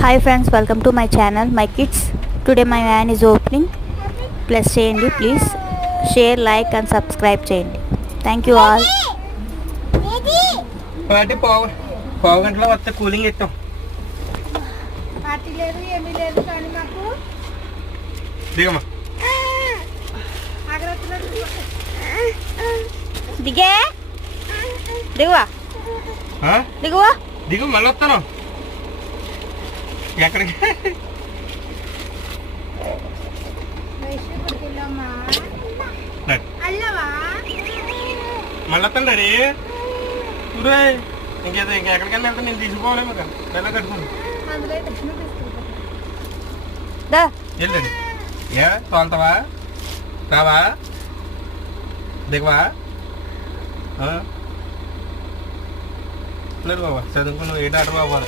Hi friends, welcome to my channel, my kids. Today my van is opening. Plus చేయండి please. Share, like and subscribe చేయండి. Thank you all. పావు గంటలో వస్తే cooling ఇస్తాం. Party లేదు ఏమీ లేదు కానీ మాకు దిగమ్మా. దిగే దిగువా దిగువా దిగు మళ్ళీ వస్తాను. ఎక్కడికి మళ్ళీ వస్తాను డాడీ. ఇంకేదో ఇంకెక్కడికైనా వెళ్తా నేను తీసుకోవాలేమో కదా ఎలా కట్టుకోండి వెళ్ళండి. ఏ తోలుతావా రావా దిగవా లేదు బాబా చదువుకున్నావు ఏ డాక్టర్ బాబా.